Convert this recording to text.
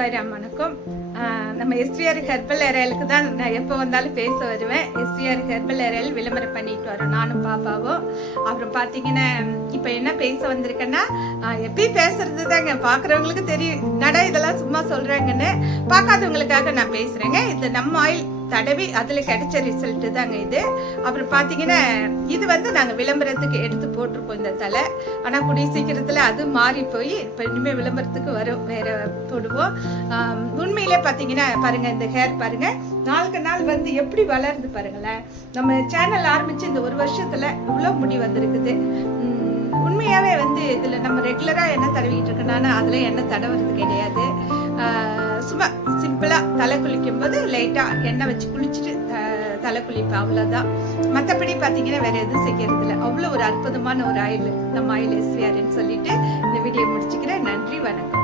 சாய்ராம் வணக்கம். நம்ம SVR herbal ஏரியலுக்கு தான் நான் எப்போ வந்தாலும் பேச வருவேன். எஸ்விஆர் ஹெர்பல் ஏரியல் விளம்பரம் பண்ணிட்டு வரோம் நானும் பாப்பாவும். அப்புறம் பார்த்தீங்கன்னா இப்போ என்ன பேச வந்திருக்கேன்னா, எப்பயும் பேசுறது தாங்க, பார்க்குறவங்களுக்கு தெரியும் நட இதெல்லாம் சும்மா சொல்கிறாங்கன்னு. பார்க்காதவங்களுக்காக நான் பேசுகிறேங்க. இது நம்ம ஆயில் தடவி அதில் கிடைச்ச ரிசல்ட்டு தாங்க இது. அப்புறம் பார்த்தீங்கன்னா இது நாங்கள் விளம்பரத்துக்கு எடுத்து போட்டிருக்கோம் இந்த தலை. ஆனால் கூடிய சீக்கிரத்தில் அது மாறி போய் இப்போ இனிமேல் விளம்பரத்துக்கு வரும், வேற போடுவோம். உண்மையிலே பார்த்தீங்கன்னா பாருங்கள், இந்த ஹேர் பாருங்கள் நாளுக்கு நாள் எப்படி வளருது பாருங்களேன். நம்ம சேனல் ஆரம்பித்து இந்த ஒரு வருஷத்தில் இவ்வளோ முடி வந்திருக்குது. உண்மையாகவே இதில் நம்ம ரெகுலராக எண்ணெய் தடவிக்கிட்டு இருக்கனால அதில் எண்ணெய் தடவுறது கிடையாது. சும்மா சிம்பிளாக தலை குளிக்கும் போது லைட்டாக எண்ணெய் வச்சு குளிச்சுட்டு தலை குளிப்பேன், அவ்வளோதான். மற்றபடி பார்த்தீங்கன்னா வேறு எதுவும் செய்கிறது இல்லை. அவ்வளோ ஒரு அற்புதமான ஒரு ஆயில் நம்ம ஆயில் எஸ்விஆர்ன்னு சொல்லிட்டு இந்த வீடியோ முடிச்சுக்கிறேன். நன்றி, வணக்கம்.